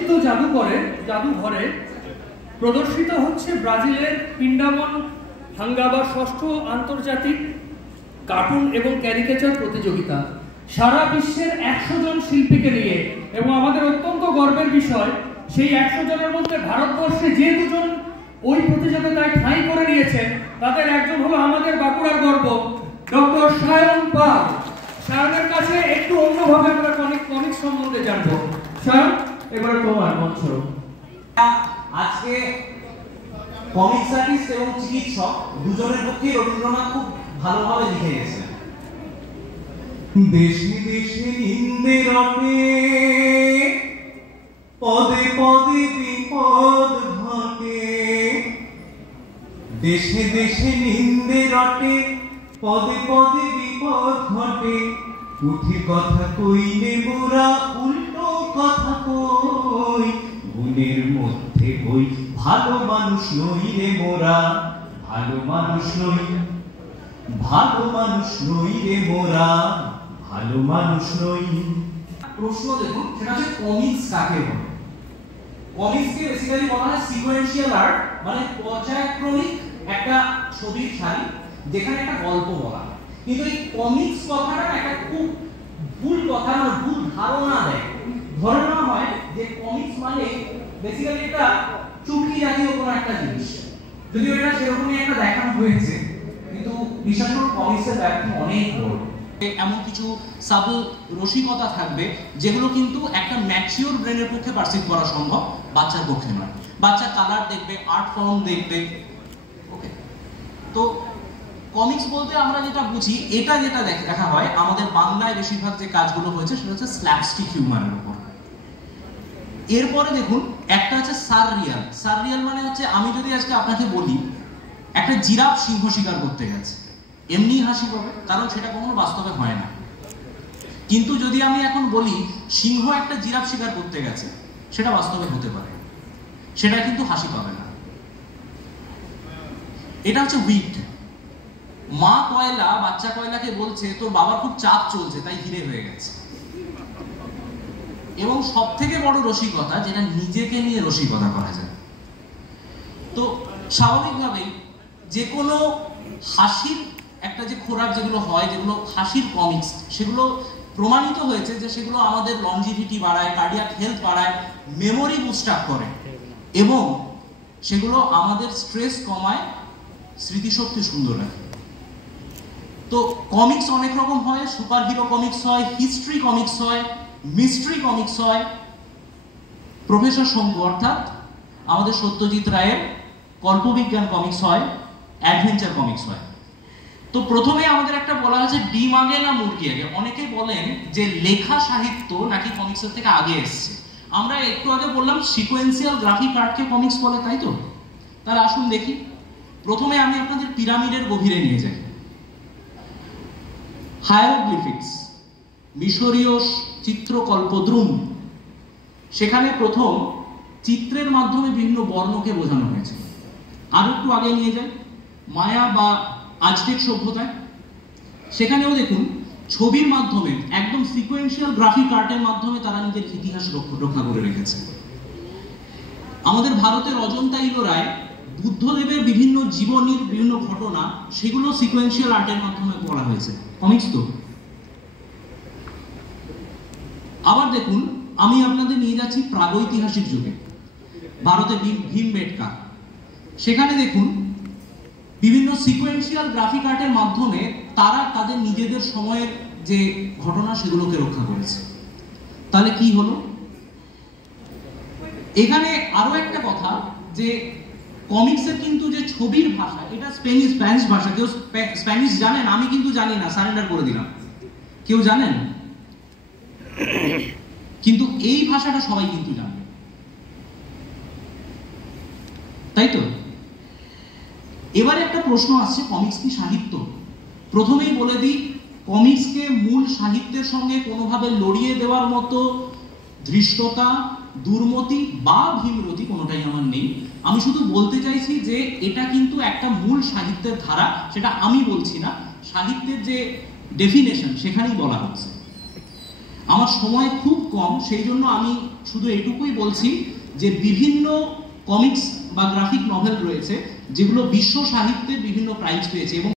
প্রসিদ্ধ জাদুঘরে প্রদর্শিত হচ্ছে ব্রাজিলের পিন্ডামন হাঙ্গাবার ষষ্ঠ আন্তর্জাতিক কার্টুন এবং ক্যারিকেচার প্রতিযোগিতা। সারা বিশ্বের 100 জন শিল্পীকে নিয়ে, এবং আমাদের অত্যন্ত গর্বের বিষয় সেই 100 জনের মধ্যে ভারতবর্ষে যে দুজন ওই প্রতিযোগিতায় ঠাঁই করে নিয়েছেন তাদের একজন হলো আমাদের বাঁকুড়ার গর্ব ডক্টর সায়ন পাল। সায়নের কাছে একটু অন্যভাবে আমরা কমিক্স সম্বন্ধে জানবো। সায়ন, এবারে তোমার মঞ্চ। আজকে কমিক্স আর্টিস্ট এবং চিকিৎসক দুজনের পক্ষে রবীন্দ্রনাথ খুব ভালোভাবে লিখে গেছেন। দেশে দেশে নিন্দে রটে, পদে পদে বিপদ ঘটে। দেশে দেশে নিন্দে রটে, পদে পদে বিপদ ঘটে। উঠে কথা কইলে মোরা উল্টো কথা কই। গুণের মধ্যে কই ভালো মানুষ নই রে মোরা, ভালো মানুষ নই, ভালো মানুষ নই রে মোরা, ভালো মানুষ নই। প্রশ্ন দেখুন, সেটা হচ্ছে কমিক্স কাকে বলে। কমিক্সকে বেসিক্যালি বলা হয় সিকোয়েন্সিয়াল আর্ট, মানে পর্যায়ক্রমিক একটা ছবির সারি যেখানে একটা গল্প বলা। কিন্তু এই কমিক্স কথাটা একটা খুব ভুল কথা, মানে ভুল ধারণা দেয়। ধরে নেওয়া হয় যে কমিক্স মানে বেসিক্যালি একটা চুটকি জাতীয় কোনো একটা জিনিস, যদিও এটা সেরকমই একটা দেখানো হয়েছে, কিন্তু বিশেষ করে কমিক্সের ব্যাখ্যা অনেক বড়। এমন কিছু সাবল রসিকতা থাকবে যেগুলো কিন্তু একটা ম্যাচিওর ব্রেনের পক্ষে পারসিভ করা সম্ভব, বাচ্চার পক্ষে নয়। বাচ্চা কালার দেখবে, আর্ট ফর্ম দেখবে। ওকে, তো কমিক্স বলতে আমরা যেটা বুঝি, এটা যেটা দেখা হয় আমাদের বাংলায় বেশিরভাগ যে কাজগুলো হয়েছে সেটা হচ্ছে স্ল্যাপস্টিক হিউমারের উপর। এরপরে দেখুন, একটা হচ্ছে সাররিয়াল। সাররিয়াল মানে হচ্ছে, আমি যদি আজকে আপনাকে বলি একটা জিরাফ সিংহ শিকার করতে গেছে, এমনি হাসি পাবে, কারণ সেটা কখনো বাস্তবে হয় না। কিন্তু যদি আমি এখন বলি সিংহ একটা জিরাফ শিকার করতে গেছে, সেটা বাস্তবে হতে পারে, সেটা কিন্তু হাসি পাবে না। এটা হচ্ছে উইট। মা কয়লা বাচ্চা কয়লাকে বলছে তোর বাবার খুব চাপ চলছে তাই হিরে হয়ে গেছে। এবং সব থেকে বড় রসিকতা, যেটা নিজেকে নিয়ে রসিকতা করা যায়। তো স্বাভাবিকভাবেই যে কোনো হাসির একটা যে খোরাক যেগুলো হয়, যেগুলো হাসির কমিক্স, সেগুলো প্রমাণিত হয়েছে যে সেগুলো আমাদের লঞ্জিভিটি বাড়ায়, কার্ডিয়াক হেলথ বাড়ায়, মেমোরি বুস্ট আপ করে, এবং সেগুলো আমাদের স্ট্রেস কমায়, স্মৃতিশক্তি সুন্দর রাখে। তো কমিক্স অনেক রকম হয়। সুপার হিরো কমিক্স হয়, হিস্ট্রি কমিক্স হয়, মিস্ট্রি কমিক্স হয়। প্রফেসর শঙ্কু অর্থাৎ আমাদের সত্যজিৎ রায়ের কল্পবিজ্ঞান কমিক্স হয়, অ্যাডভেঞ্চার কমিক্স হয়। তো প্রথমে আমাদের একটা বলা আছে ডিম আগে না মুরগি আগে। অনেকে বলেন যে লেখা সাহিত্য নাকি কমিক্সের থেকে আগে এসছে। আমরা একটু আগে বললাম সিকোয়েন্সিয়াল গ্রাফিক আর্টকে কমিক্স বলে, তাই তো? তাহলে আসুন দেখি। প্রথমে আমি আপনাদের পিরামিডের গভীরে নিয়ে যাই। হায়ারোগ্লিফিক্স, মিশরীয় চিত্রকল্পদ্রুম, সেখানে প্রথম চিত্রের মাধ্যমে বিভিন্ন বর্ণকে বোঝানো হয়েছে। আর একটু আগে নিয়ে যাই, মায়া বা আজটেক সভ্যতায়, সেখানেও দেখুন ছবির মাধ্যমে, একদম সিকোয়েন্সিয়াল গ্রাফিক আর্টের মাধ্যমে তারা নিজের ইতিহাস রক্ষা করে রেখেছে। আমাদের ভারতের অজন্তা ইলোরায় বুদ্ধদেবের বিভিন্ন জীবনীর বিভিন্ন ঘটনা, সেগুলো সিকোয়েন্সিয়াল আর্টের মাধ্যমে করা হয়েছে। কমিক্স তো। আবার দেখুন, আমি আপনাদের নিয়ে যাচ্ছি প্রাগৈতিহাসিক যুগে, ভারতে ভীমবেটকা। সেখানে দেখুন বিভিন্ন সিকোয়েন্সিয়াল গ্রাফিক আর্টের মাধ্যমে তারা তাদের নিজেদের সময়ের যে ঘটনা সেগুলোকে রক্ষা করেছে। তাহলে কি হলো? এখানে আরো একটা কথা, যে কমিক্সের কিন্তু যে ছবির ভাষা, এটা স্প্যানিশ ভাষা। কেউ স্প্যানিশ জানেন? আমি কিন্তু জানি না, সারেন্ডার করে দিলাম। কেউ জানেন? কিন্তু এই ভাষাটা সবাই কিন্তু জানবে, তাই তো? এবারে একটা প্রশ্ন আসছে, কমিক্স কি সাহিত্য? প্রথমেই বলে দিই, কমিক্সকে মূল সাহিত্যের সঙ্গে কোনোভাবে লড়িয়ে দেওয়ার মতো ধৃষ্টতা, দুর্মতি বা ভীমরতি কোনোটাই আমার নেই। আমি শুধু বলতে চাইছি যে এটা কিন্তু একটা মূল সাহিত্যের ধারা, সেটা আমি বলছি না, সাহিত্যের যে ডেফিনেশন সেখানেই বলা হচ্ছে। আমার সময় খুব কম, সেই জন্য আমি শুধু এইটুকুই বলছি যে বিভিন্ন কমিক্স বা গ্রাফিক নভেল রয়েছে যেগুলো বিশ্ব সাহিত্যের বিভিন্ন প্রাইজ পেয়েছে এবং